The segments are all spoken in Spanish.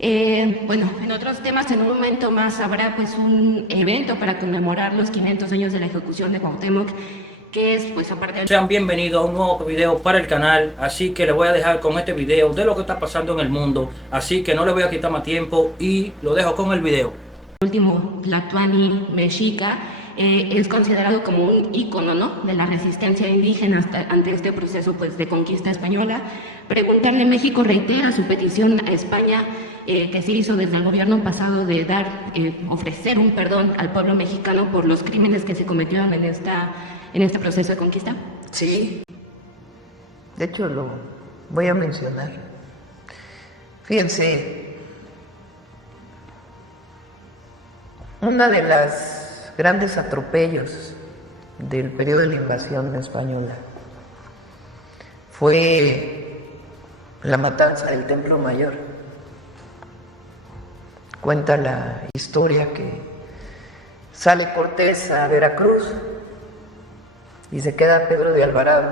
Bueno, en otros temas, en un momento más habrá pues un evento para conmemorar los 500 años de la ejecución de Cuauhtémoc, que es pues aparte de... Sean bienvenidos a un nuevo video para el canal, así que les voy a dejar con este video de lo que está pasando en el mundo, así que no le voy a quitar más tiempo y lo dejo con el video. El último Tlatoani mexica es considerado como un ícono, ¿no?, de la resistencia indígena ante este proceso pues de conquista española. Preguntarle, México reitera su petición a España que se hizo desde el gobierno pasado de ofrecer un perdón al pueblo mexicano por los crímenes que se cometieron en este proceso de conquista. Sí, de hecho lo voy a mencionar. Fíjense, una de las grandes atropellos del periodo de la invasión española fue la matanza del Templo Mayor. Cuenta la historia que sale Cortés a Veracruz y se queda Pedro de Alvarado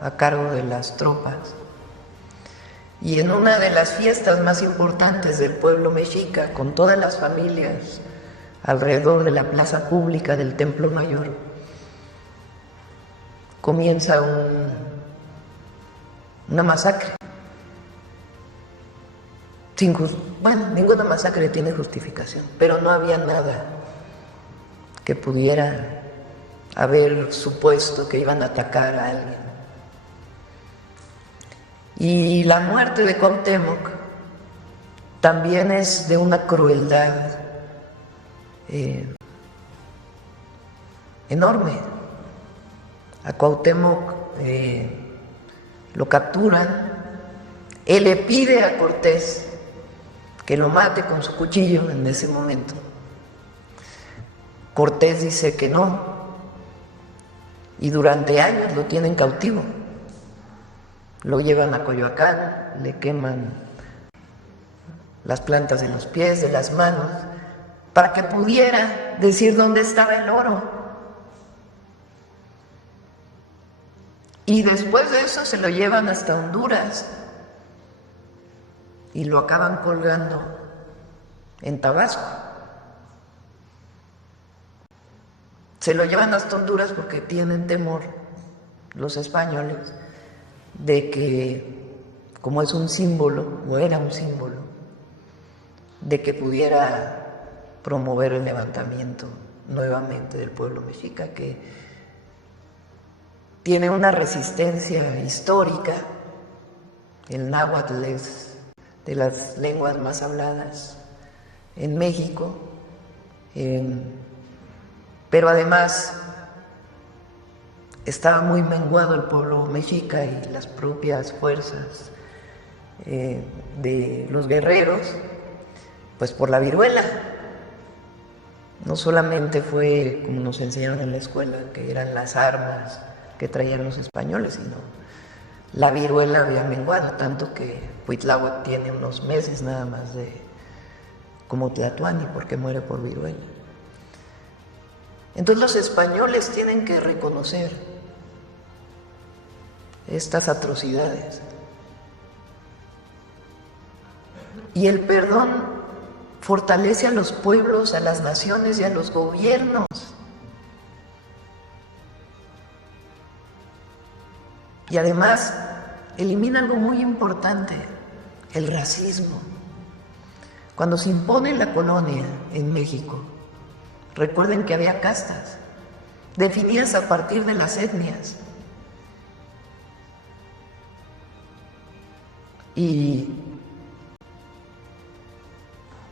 a cargo de las tropas. Y en una de las fiestas más importantes del pueblo mexica, con todas las familias alrededor de la plaza pública del Templo Mayor, comienza una masacre. Bueno, ninguna masacre tiene justificación, pero no había nada que pudiera haber supuesto que iban a atacar a alguien. Y la muerte de Cuauhtémoc también es de una crueldad enorme. A Cuauhtémoc lo capturan, él le pide a Cortés que lo mate con su cuchillo en ese momento. Cortés dice que no, y durante años lo tienen cautivo. Lo llevan a Coyoacán, le queman las plantas de los pies, de las manos, para que pudiera decir dónde estaba el oro. Y después de eso se lo llevan hasta Honduras y lo acaban colgando en Tabasco. Se lo llevan hasta Honduras porque tienen temor los españoles de que, como es un símbolo, o era un símbolo, de que pudiera promover el levantamiento nuevamente del pueblo mexica, que tiene una resistencia histórica. El náhuatl es de las lenguas más habladas en México, pero además estaba muy menguado el pueblo mexica y las propias fuerzas de los guerreros, pues por la viruela. No solamente fue, como nos enseñaron en la escuela, que eran las armas que traían los españoles, sino la viruela había menguado, tanto que Cuitláhuac tiene unos meses nada más como Tlatoani, porque muere por viruela. Entonces los españoles tienen que reconocer estas atrocidades. Y el perdón fortalece a los pueblos, a las naciones y a los gobiernos. Y además elimina algo muy importante, el racismo. Cuando se impone la colonia en México, recuerden que había castas definidas a partir de las etnias. Y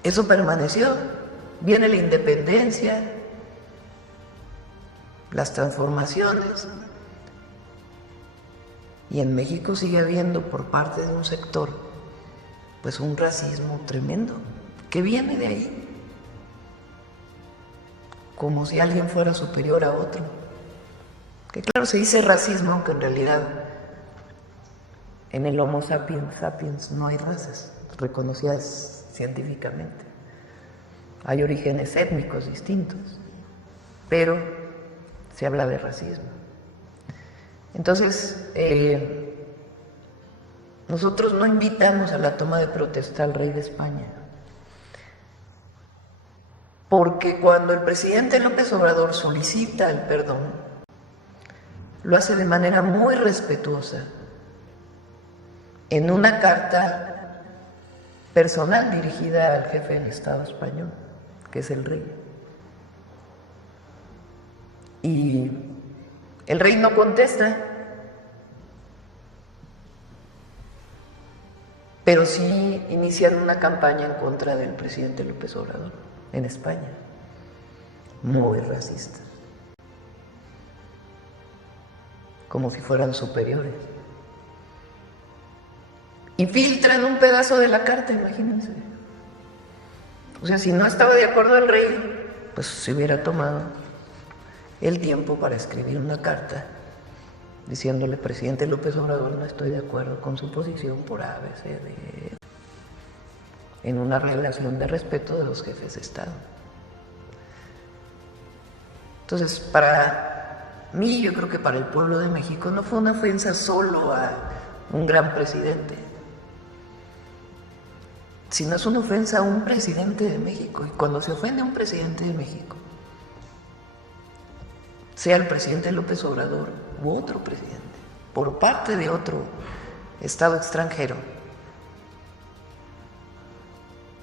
eso permaneció. Viene la independencia, las transformaciones, y en México sigue habiendo por parte de un sector pues un racismo tremendo que viene de ahí, como si alguien fuera superior a otro. Que claro, se dice racismo, aunque en realidad en el Homo sapiens sapiens no hay razas reconocidas científicamente. Hay orígenes étnicos distintos, pero se habla de racismo. Entonces, nosotros no invitamos a la toma de protesta al rey de España. porque cuando el presidente López Obrador solicita el perdón, lo hace de manera muy respetuosa, en una carta personal dirigida al jefe del Estado español, que es el rey. Y el rey no contesta, pero sí inician una campaña en contra del presidente López Obrador en España, muy racista, como si fueran superiores. Y filtran un pedazo de la carta, imagínense. O sea, si no estaba de acuerdo el rey, pues se hubiera tomado el tiempo para escribir una carta diciéndole: presidente López Obrador, no estoy de acuerdo con su posición por ABC, en una relación de respeto de los jefes de Estado. Entonces, para mí, yo creo que para el pueblo de México no fue una ofensa solo a un gran presidente, sino es una ofensa a un presidente de México. Y cuando se ofende a un presidente de México, sea el presidente López Obrador u otro presidente, por parte de otro Estado extranjero,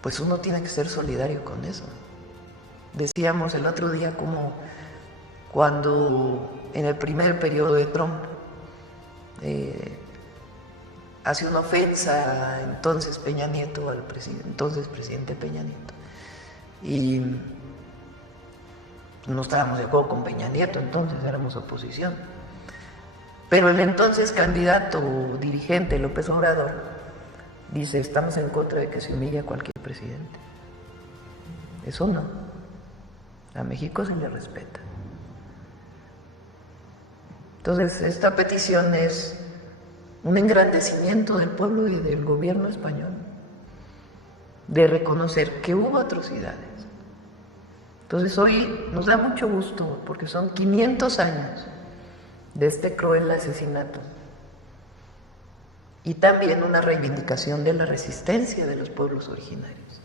pues uno tiene que ser solidario con eso. Decíamos el otro día como cuando en el primer periodo de Trump hace una ofensa a entonces Peña Nieto, al entonces presidente Peña Nieto, y no estábamos de acuerdo con Peña Nieto, entonces éramos oposición, pero el entonces candidato dirigente López Obrador dice: estamos en contra de que se humille a cualquier presidente. Eso no, a México se le respeta. Entonces, esta petición es un engrandecimiento del pueblo y del gobierno español, de reconocer que hubo atrocidades. Entonces, hoy nos da mucho gusto, porque son 500 años de este cruel asesinato, y también una reivindicación de la resistencia de los pueblos originarios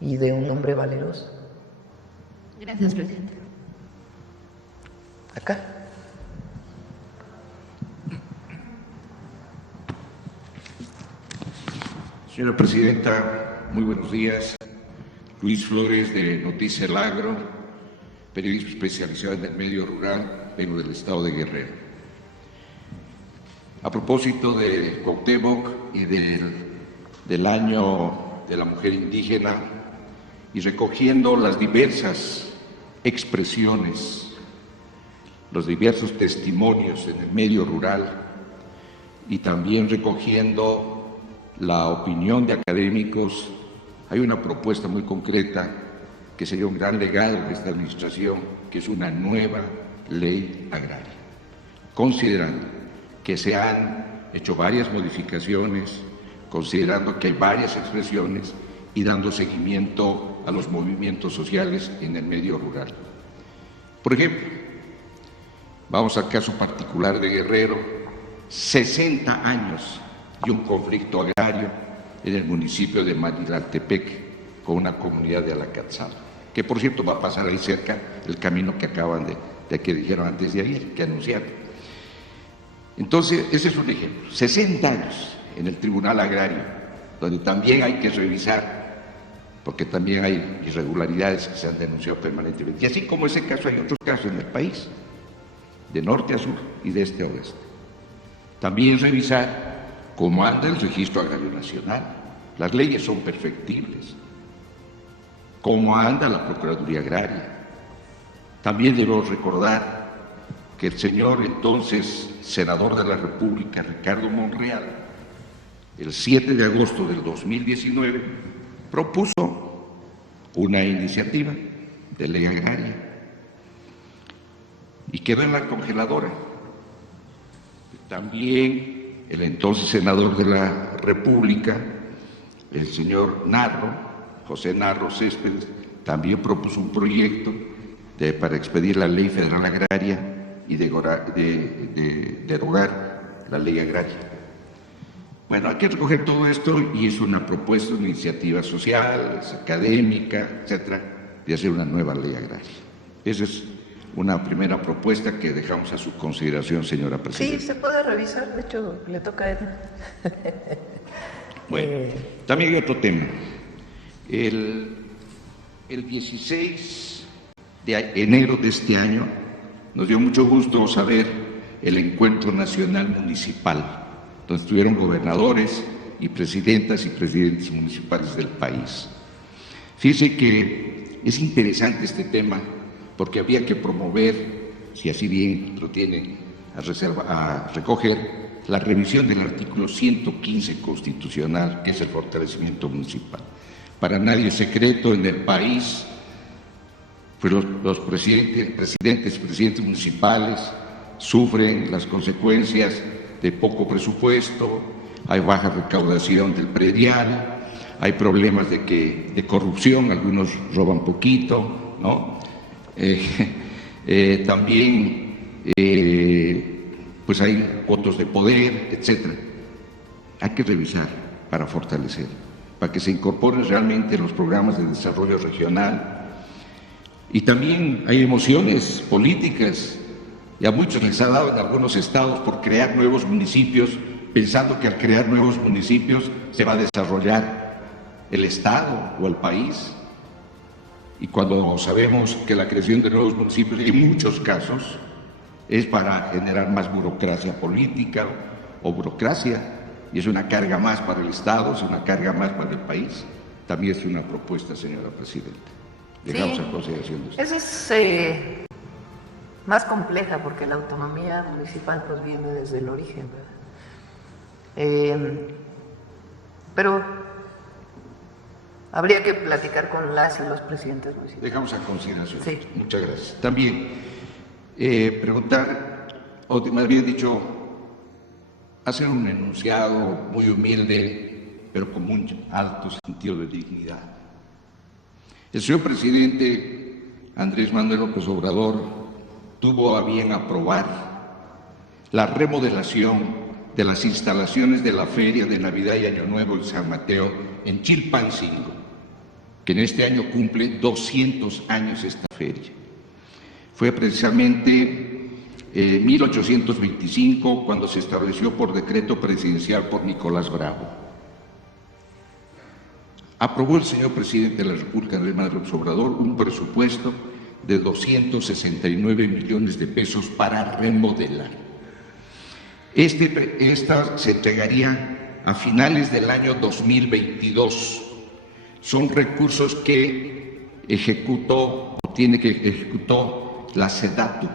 y de un hombre valeroso. Gracias, presidente. Acá. Señora Presidenta, muy buenos días. Luis Flores, de Noticias El Agro, periodismo especializado en el medio rural, vengo del estado de Guerrero. A propósito de Cuauhtémoc y del año de la mujer indígena, y recogiendo las diversas expresiones, los diversos testimonios en el medio rural, y también recogiendo la opinión de académicos, hay una propuesta muy concreta que sería un gran legado de esta administración, que es una nueva ley agraria, considerando que se han hecho varias modificaciones, considerando que hay varias expresiones y dando seguimiento a los movimientos sociales en el medio rural. Por ejemplo, vamos al caso particular de Guerrero: 60 años y un conflicto agrario en el municipio de Manilaltepec con una comunidad de Alacatzal, que por cierto va a pasar ahí cerca el camino que acaban de que dijeron antes de ayer, que anunciaron. Entonces, ese es un ejemplo: 60 años en el Tribunal Agrario, donde también hay que revisar, porque también hay irregularidades que se han denunciado permanentemente. Y así como ese caso, hay otros casos en el país, de norte a sur y de este a oeste. También revisar cómo anda el Registro Agrario Nacional. Las leyes son perfectibles. Cómo anda la Procuraduría Agraria. También debemos recordar que el señor entonces senador de la República, Ricardo Monreal, el 7 de agosto del 2019, propuso una iniciativa de ley agraria y quedó en la congeladora. También el entonces senador de la República, el señor Narro, José Narro Céspedes, también propuso un proyecto para expedir la Ley Federal Agraria y derogar la Ley Agraria. Bueno, hay que recoger todo esto y es una propuesta, una iniciativa social, es académica, etcétera, de hacer una nueva ley agraria. Esa es una primera propuesta que dejamos a su consideración, señora presidenta. Sí, se puede revisar, de hecho le toca a él. Bueno, también hay otro tema. El 16 de enero de este año nos dio mucho gusto saber el Encuentro Nacional Municipal, donde estuvieron gobernadores y presidentas y presidentes municipales del país. Fíjese que es interesante este tema porque había que promover, si así bien lo tienen a recoger, la revisión del artículo 115 constitucional, que es el fortalecimiento municipal. Para nadie es secreto en el país, pues los presidentes municipales sufren las consecuencias de poco presupuesto, hay baja recaudación del predial, hay problemas de corrupción, algunos roban poquito, ¿no? También pues hay votos de poder, etcétera. Hay que revisar para fortalecer, para que se incorporen realmente los programas de desarrollo regional. Y también hay emociones políticas, y a muchos les ha dado en algunos estados por crear nuevos municipios, pensando que al crear nuevos municipios se va a desarrollar el estado o el país. Y cuando sabemos que la creación de nuevos municipios, en muchos casos, es para generar más burocracia política o burocracia, y es una carga más para el Estado, es una carga más para el país. También es una propuesta, señora presidenta. Dejamos a consideración de usted. Esa es más compleja porque la autonomía municipal pues viene desde el origen, ¿verdad? Pero habría que platicar con las y los presidentes municipales. Dejamos a consideración. Sí. Muchas gracias. También preguntar, o más bien dicho, hacer un enunciado muy humilde, pero con un alto sentido de dignidad. El señor presidente Andrés Manuel López Obrador tuvo a bien aprobar la remodelación de las instalaciones de la Feria de Navidad y Año Nuevo en San Mateo, en Chilpancingo, que en este año cumple 200 años esta feria. Fue precisamente 1825 cuando se estableció por decreto presidencial por Nicolás Bravo. Aprobó el señor presidente de la República, Andrés Manuel López Obrador, un presupuesto de 269 millones de pesos para remodelar. Esta se entregaría a finales del año 2022. Son recursos que ejecutó la SEDATU,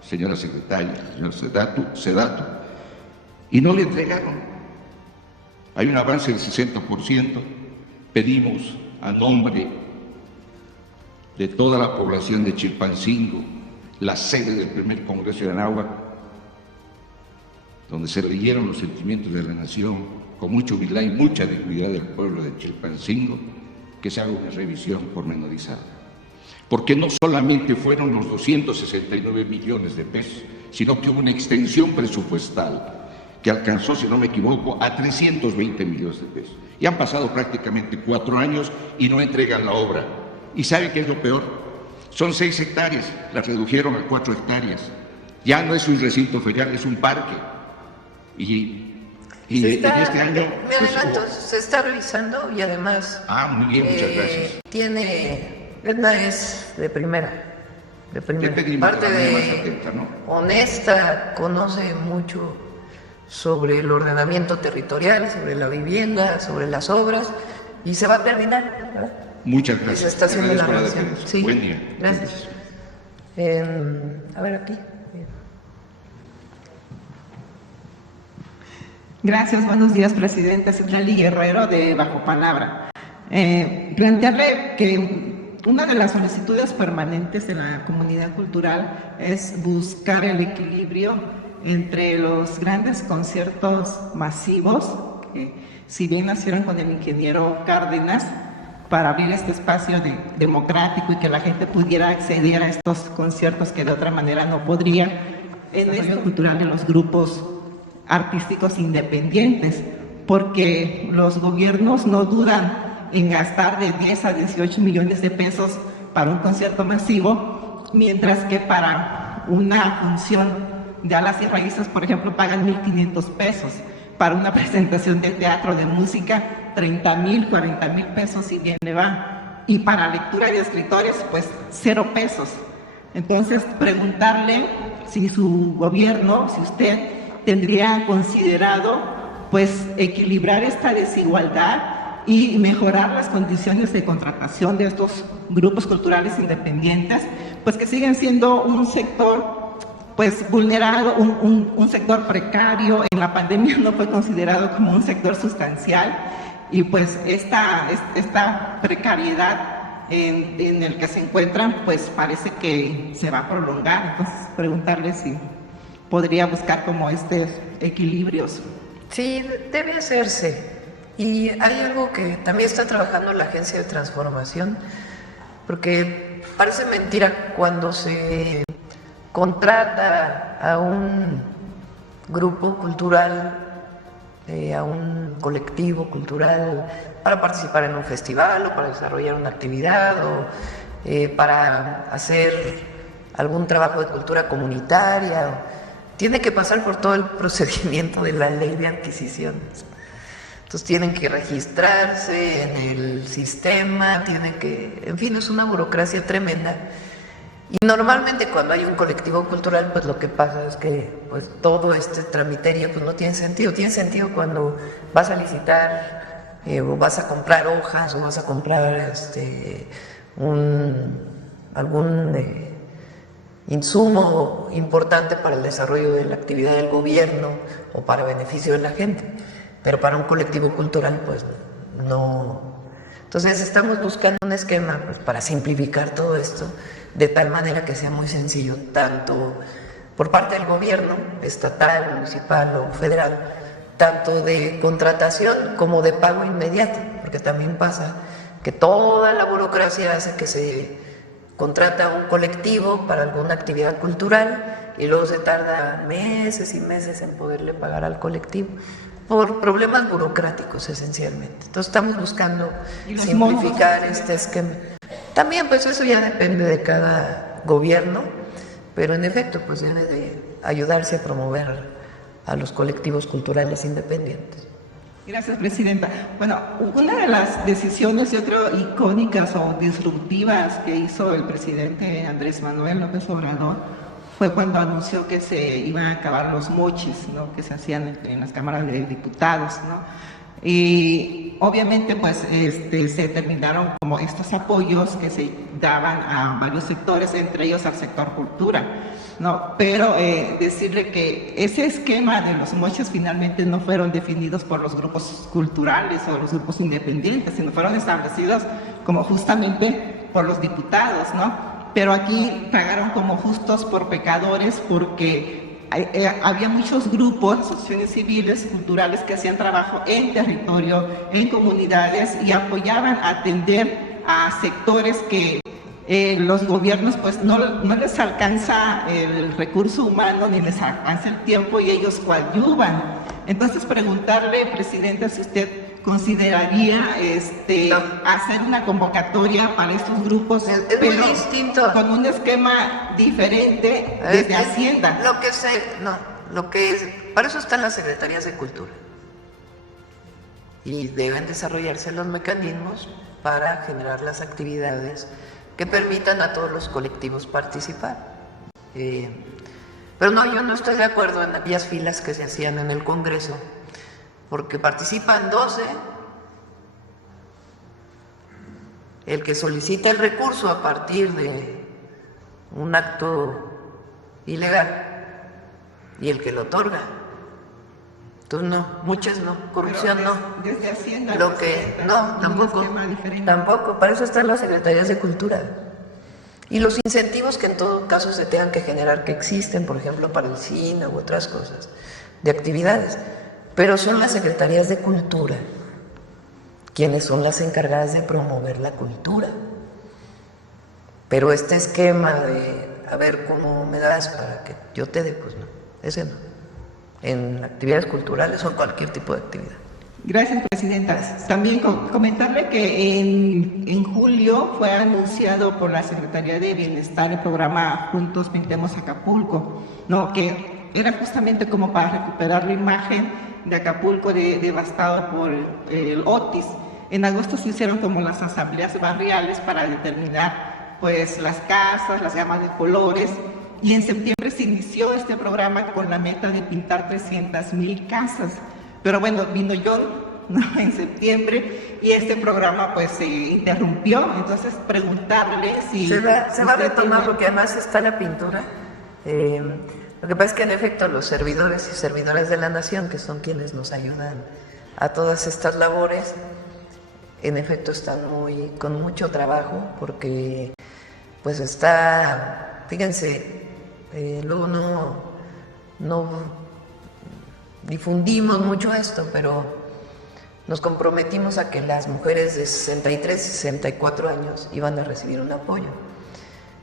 señora secretaria, señor SEDATU, y no le entregaron. Hay un avance del 60%. Pedimos a nombre de toda la población de Chilpancingo, la sede del primer Congreso de Anáhuac, donde se leyeron los sentimientos de la nación, con mucha humildad y mucha dignidad del pueblo de Chilpancingo, que se haga una revisión pormenorizada. Porque no solamente fueron los 269 millones de pesos, sino que hubo una extensión presupuestal que alcanzó, si no me equivoco, a 320 millones de pesos. Y han pasado prácticamente 4 años y no entregan la obra. ¿Y sabe qué es lo peor? Son 6 hectáreas, las redujeron a 4 hectáreas. Ya no es un recinto ferial, es un parque. Y en este año... Me adelanto, se está revisando y además... muy bien, muchas gracias. Edna es de primera. Parte atenta, ¿no? Honesta, conoce mucho sobre el ordenamiento territorial, sobre la vivienda, sobre las obras, y se va a terminar, ¿verdad? Muchas gracias. Se está haciendo la revisión. Sí. Buen día. Gracias. A ver aquí. Gracias, buenos días, presidente. Citlali Guerrero, de Bajo Palabra. Plantearle que una de las solicitudes permanentes de la comunidad cultural es buscar el equilibrio entre los grandes conciertos masivos, que si bien nacieron con el ingeniero Cárdenas, para abrir este espacio democrático y que la gente pudiera acceder a estos conciertos que de otra manera no podría, en esto cultural de los grupos artísticos independientes, porque los gobiernos no dudan en gastar de 10 a 18 millones de pesos para un concierto masivo, mientras que para una función de alas y raíces, por ejemplo, pagan 1,500 pesos. Para una presentación de teatro, de música, 30,000, 40,000 pesos y bien le va. Y para lectura de escritores, pues 0 pesos. Entonces, preguntarle si su gobierno, si usted tendría considerado, pues, equilibrar esta desigualdad y mejorar las condiciones de contratación de estos grupos culturales independientes, pues que siguen siendo un sector pues vulnerado, un sector precario. En la pandemia no fue considerado como un sector sustancial, y pues esta precariedad en el que se encuentran, pues parece que se va a prolongar. Entonces, preguntarle si podría buscar como equilibrios. Sí, debe hacerse. Y hay algo que también está trabajando la Agencia de Transformación, porque parece mentira cuando se contrata a un grupo cultural, a un colectivo cultural para participar en un festival o para desarrollar una actividad o para hacer algún trabajo de cultura comunitaria. Tiene que pasar por todo el procedimiento de la ley de adquisiciones. Entonces tienen que registrarse en el sistema, tienen que, en fin, es una burocracia tremenda. Y normalmente cuando hay un colectivo cultural, pues lo que pasa es que pues todo este tramiterio pues no tiene sentido. Tiene sentido cuando vas a licitar o vas a comprar hojas o vas a comprar algún insumo importante para el desarrollo de la actividad del gobierno o para beneficio de la gente. Pero para un colectivo cultural, pues no. Entonces estamos buscando un esquema pues, para simplificar todo esto, de tal manera que sea muy sencillo, tanto por parte del gobierno, estatal, municipal o federal, tanto de contratación como de pago inmediato, porque también pasa que toda la burocracia hace que se contrata a un colectivo para alguna actividad cultural y luego se tarda meses y meses en poderle pagar al colectivo, por problemas burocráticos esencialmente. Entonces estamos buscando simplificar este esquema. También pues eso ya depende de cada gobierno, pero en efecto pues debe de ayudarse a promover a los colectivos culturales independientes. Gracias, Presidenta. Bueno, una de las decisiones, yo creo, icónicas o disruptivas que hizo el presidente Andrés Manuel López Obrador fue cuando anunció que se iban a acabar los mochis, ¿no?, que se hacían en las cámaras de diputados, ¿no? Y obviamente pues se terminaron como estos apoyos que se daban a varios sectores, entre ellos al sector cultura, ¿no? Pero decirle que ese esquema de los mochis finalmente no fueron definidos por los grupos culturales o los grupos independientes, sino fueron establecidos como justamente por los diputados, ¿no? Pero aquí pagaron como justos por pecadores, porque había muchos grupos, asociaciones civiles, culturales, que hacían trabajo en territorio, en comunidades, y apoyaban a atender a sectores que los gobiernos pues no les alcanza el recurso humano ni les alcanza el tiempo, y ellos coadyuvan. Entonces preguntarle, Presidenta, si usted consideraría hacer una convocatoria para estos grupos, pero muy distinto, con un esquema diferente desde Hacienda. Para eso están las secretarías de cultura y deben desarrollarse los mecanismos para generar las actividades que permitan a todos los colectivos participar. Pero no, yo no estoy de acuerdo en aquellas filas que se hacían en el Congreso, porque participan 12, el que solicita el recurso a partir de un acto ilegal y el que lo otorga. Entonces no, muchas no, corrupción pero no. Desde Hacienda, Lo que no, tampoco, para eso están las secretarías de cultura. Y los incentivos que en todo caso se tengan que generar, que existen, por ejemplo, para el cine u otras cosas, de actividades. Pero son las secretarías de cultura quienes son las encargadas de promover la cultura. Pero este esquema de, a ver cómo me das para que yo te dé, pues no, ese no. En actividades culturales o cualquier tipo de actividad. Gracias, Presidenta. También comentarle que en julio fue anunciado por la Secretaría de Bienestar el programa Juntos Pintemos Acapulco, ¿no? Que era justamente como para recuperar la imagen de Acapulco devastado por el Otis. En agosto se hicieron como las asambleas barriales para determinar pues las casas, las gamas de colores, y en septiembre se inició este programa con la meta de pintar 300,000 casas. Pero bueno, vino John, ¿no?, en septiembre, y este programa pues se interrumpió. Entonces preguntarle si se va a retomar, porque además está la pintura. Lo que pasa es que en efecto los servidores y servidoras de la nación, que son quienes nos ayudan a todas estas labores, en efecto están con mucho trabajo, porque pues fíjense, luego no difundimos mucho esto, pero nos comprometimos a que las mujeres de 63 y 64 años iban a recibir un apoyo.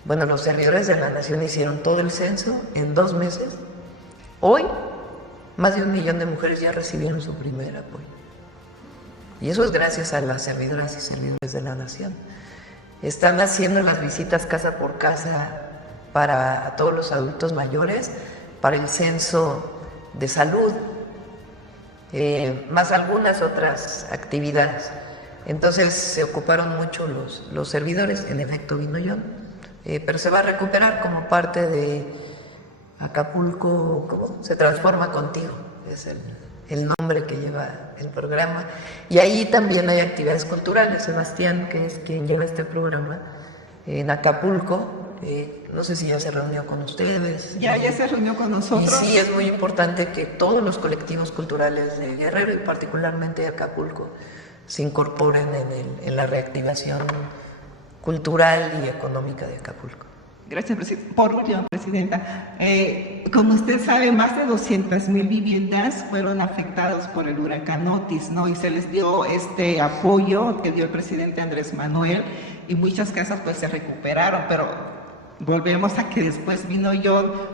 Bueno, los servidores de la nación hicieron todo el censo en 2 meses. Hoy, más de 1 millón de mujeres ya recibieron su primer apoyo. Y eso es gracias a las servidoras y servidores de la nación. Están haciendo las visitas casa por casa para todos los adultos mayores, para el censo de salud, más algunas otras actividades. Entonces se ocuparon mucho los servidores. En efecto vino yo, pero se va a recuperar como parte de Acapulco, ¿cómo? Se transforma contigo, es el nombre que lleva el programa. Y ahí también hay actividades culturales. Sebastián, que es quien lleva este programa en Acapulco, no sé si ya se reunió con ustedes. Ya se reunió con nosotros. Y sí, es muy importante que todos los colectivos culturales de Guerrero y particularmente de Acapulco se incorporen en la reactivación cultural y económica de Acapulco. Gracias, Presidenta. Por último, Presidenta, como usted sabe, más de 200,000 viviendas fueron afectadas por el huracán Otis, ¿no? Y se les dio este apoyo que dio el presidente Andrés Manuel, y muchas casas pues se recuperaron, pero volvemos a que después vino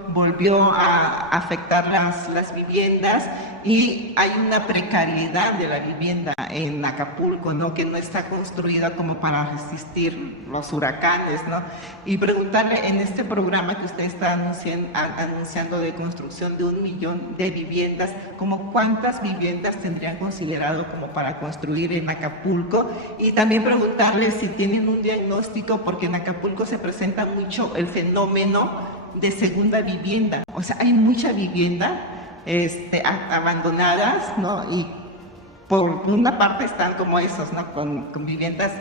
volvió a afectar las viviendas, y hay una precariedad de la vivienda en Acapulco, ¿no?, que no está construida como para resistir los huracanes, ¿no? Y preguntarle, en este programa que usted está anunciando de construcción de 1 millón de viviendas, ¿como cuántas viviendas tendrían considerado como para construir en Acapulco? Y también preguntarle si tienen un diagnóstico, porque en Acapulco se presenta mucho el fenómeno de segunda vivienda. O sea, hay mucha vivienda abandonadas, ¿no? Y por una parte están como esos, ¿no?, con viviendas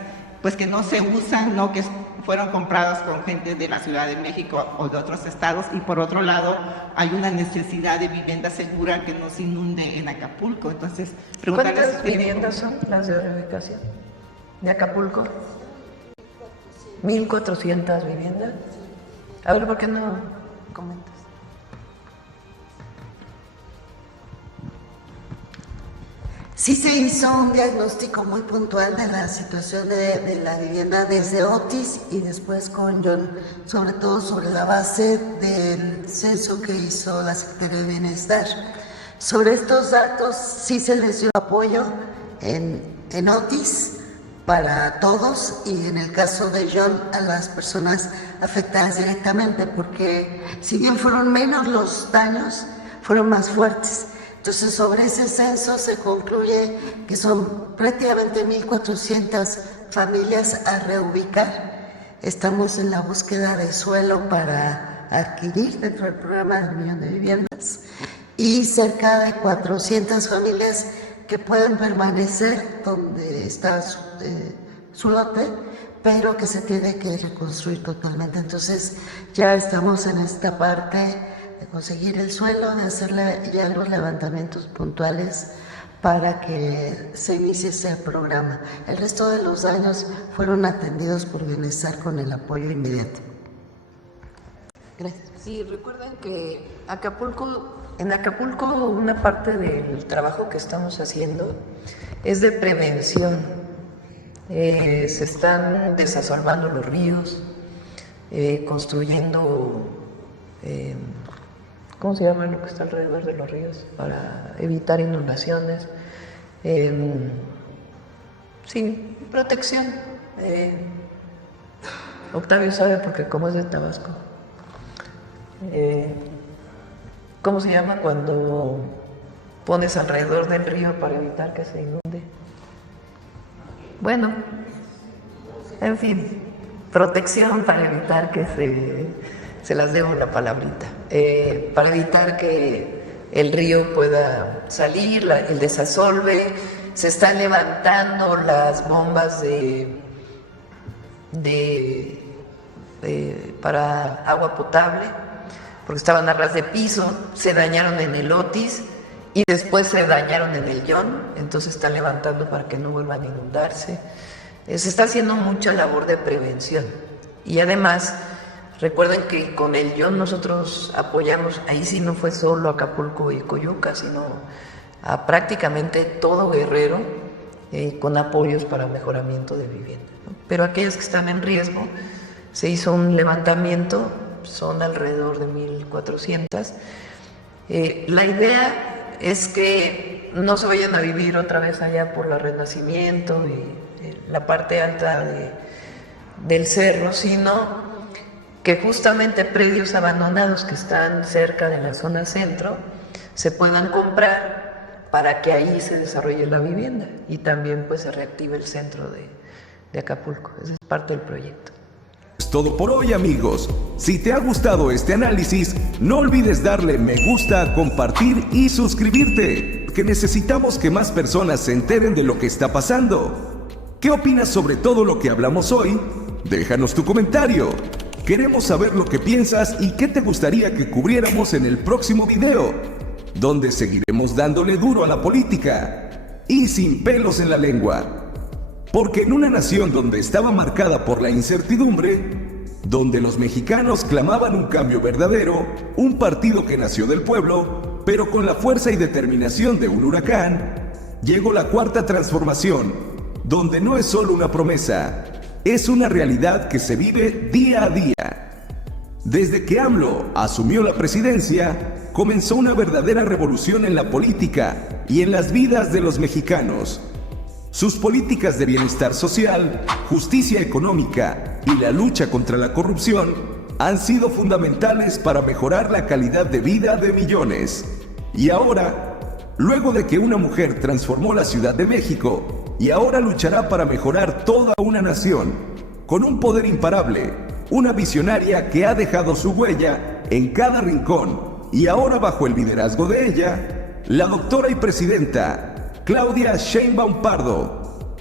pues que no se usan, ¿no?, que fueron compradas con gente de la Ciudad de México o de otros estados, y por otro lado hay una necesidad de vivienda segura que no se inunde en Acapulco. Entonces, ¿cuántas viviendas son las de reubicación de Acapulco? 1,400 viviendas. A ver, ¿por qué no comentas? Sí se hizo un diagnóstico muy puntual de la situación de la vivienda desde Otis y después con John, sobre todo sobre la base del censo que hizo la Secretaría de Bienestar. Sobre estos datos sí se les dio apoyo en Otis para todos, y en el caso de John a las personas afectadas directamente, porque si bien fueron menos los daños, fueron más fuertes. Entonces, sobre ese censo se concluye que son prácticamente 1,400 familias a reubicar. Estamos en la búsqueda de suelo para adquirir dentro del programa del 1 millón de viviendas, y cerca de 400 familias que pueden permanecer donde está su lote, pero que se tiene que reconstruir totalmente. Entonces, ya estamos en esta parte de conseguir el suelo, de hacerle ya los levantamientos puntuales para que se inicie ese programa. El resto de los daños fueron atendidos por Bienestar con el apoyo inmediato. Gracias. Sí, recuerden que en Acapulco una parte del trabajo que estamos haciendo es de prevención. Se están desasolvando los ríos, construyendo, ¿cómo se llama lo que está alrededor de los ríos? Para evitar inundaciones. sin protección. Octavio sabe porque como es de Tabasco. ¿Cómo se llama cuando pones alrededor del río para evitar que se inunde? Bueno, en fin, protección para evitar que se las debo la palabrita, para evitar que el río pueda salir, el desasolve. Se están levantando las bombas para agua potable, porque estaban a ras de piso, se dañaron en el Otis y después se dañaron en el Yon, entonces están levantando para que no vuelvan a inundarse. Se está haciendo mucha labor de prevención y además recuerden que con el Yon nosotros apoyamos, ahí sí no fue solo Acapulco y Coyuca, sino a prácticamente todo Guerrero con apoyos para mejoramiento de vivienda, ¿no? Pero aquellas que están en riesgo, se hizo un levantamiento, son alrededor de 1,400. La idea es que no se vayan a vivir otra vez allá por la Renacimiento y la parte alta del cerro, sino que justamente predios abandonados que están cerca de la zona centro se puedan comprar para que ahí se desarrolle la vivienda y también pues se reactive el centro de Acapulco. Esa es parte del proyecto. Es todo por hoy, amigos. Si te ha gustado este análisis, no olvides darle me gusta, compartir y suscribirte, que necesitamos que más personas se enteren de lo que está pasando. ¿Qué opinas sobre todo lo que hablamos hoy? Déjanos tu comentario. Queremos saber lo que piensas y qué te gustaría que cubriéramos en el próximo video, donde seguiremos dándole duro a la política y sin pelos en la lengua. Porque en una nación donde estaba marcada por la incertidumbre, donde los mexicanos clamaban un cambio verdadero, un partido que nació del pueblo, pero con la fuerza y determinación de un huracán, llegó la Cuarta Transformación, donde no es solo una promesa, es una realidad que se vive día a día. Desde que AMLO asumió la presidencia, comenzó una verdadera revolución en la política y en las vidas de los mexicanos. Sus políticas de bienestar social, justicia económica y la lucha contra la corrupción han sido fundamentales para mejorar la calidad de vida de millones. Y ahora, luego de que una mujer transformó la Ciudad de México y ahora luchará para mejorar toda una nación, con un poder imparable, una visionaria que ha dejado su huella en cada rincón y ahora bajo el liderazgo de ella, la doctora y presidenta Claudia Sheinbaum Pardo,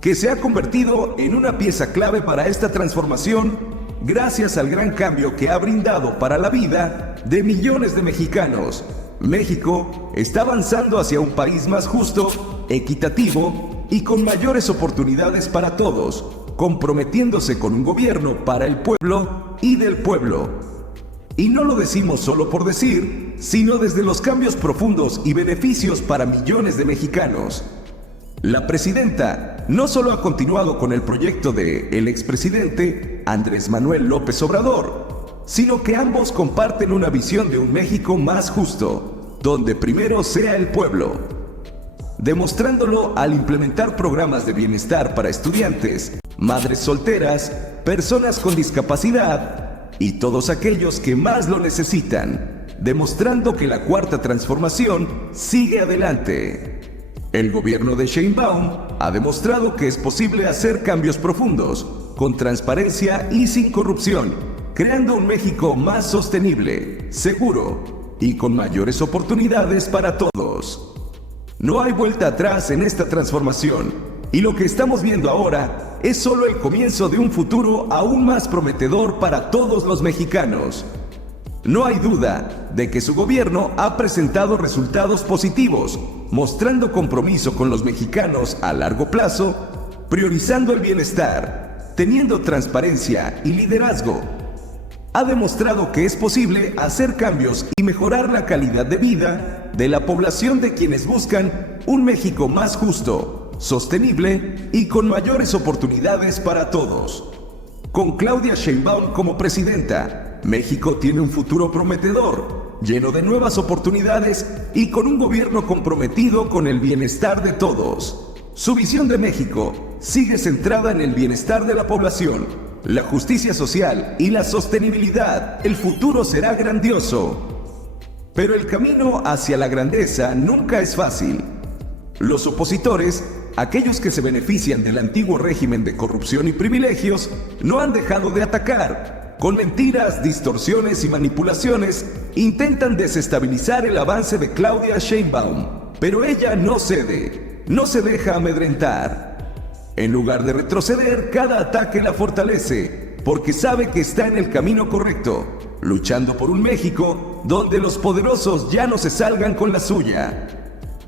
que se ha convertido en una pieza clave para esta transformación gracias al gran cambio que ha brindado para la vida de millones de mexicanos. México está avanzando hacia un país más justo, equitativo y con mayores oportunidades para todos, comprometiéndose con un gobierno para el pueblo y del pueblo. Y no lo decimos solo por decir, sino desde los cambios profundos y beneficios para millones de mexicanos. La presidenta no solo ha continuado con el proyecto del expresidente Andrés Manuel López Obrador, sino que ambos comparten una visión de un México más justo, donde primero sea el pueblo, demostrándolo al implementar programas de bienestar para estudiantes, madres solteras, personas con discapacidad y todos aquellos que más lo necesitan, demostrando que la Cuarta Transformación sigue adelante. El gobierno de Sheinbaum ha demostrado que es posible hacer cambios profundos, con transparencia y sin corrupción, creando un México más sostenible, seguro y con mayores oportunidades para todos. No hay vuelta atrás en esta transformación, y lo que estamos viendo ahora es solo el comienzo de un futuro aún más prometedor para todos los mexicanos. No hay duda de que su gobierno ha presentado resultados positivos, mostrando compromiso con los mexicanos a largo plazo, priorizando el bienestar, teniendo transparencia y liderazgo. Ha demostrado que es posible hacer cambios y mejorar la calidad de vida de la población de quienes buscan un México más justo, sostenible y con mayores oportunidades para todos. Con Claudia Sheinbaum como presidenta, México tiene un futuro prometedor, lleno de nuevas oportunidades y con un gobierno comprometido con el bienestar de todos. Su visión de México sigue centrada en el bienestar de la población, la justicia social y la sostenibilidad. El futuro será grandioso. Pero el camino hacia la grandeza nunca es fácil. Los opositores, aquellos que se benefician del antiguo régimen de corrupción y privilegios, no han dejado de atacar. Con mentiras, distorsiones y manipulaciones, intentan desestabilizar el avance de Claudia Sheinbaum. Pero ella no cede, no se deja amedrentar. En lugar de retroceder, cada ataque la fortalece, porque sabe que está en el camino correcto, luchando por un México donde los poderosos ya no se salgan con la suya.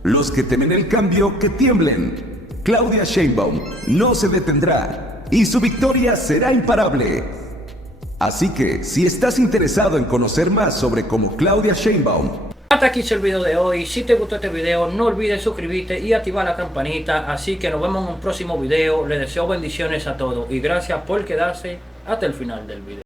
Los que temen el cambio, que tiemblen. Claudia Sheinbaum no se detendrá y su victoria será imparable. Así que, si estás interesado en conocer más sobre cómo Claudia Sheinbaum... Hasta aquí el video de hoy. Si te gustó este video, no olvides suscribirte y activar la campanita. Así que nos vemos en un próximo video. Les deseo bendiciones a todos y gracias por quedarse hasta el final del video.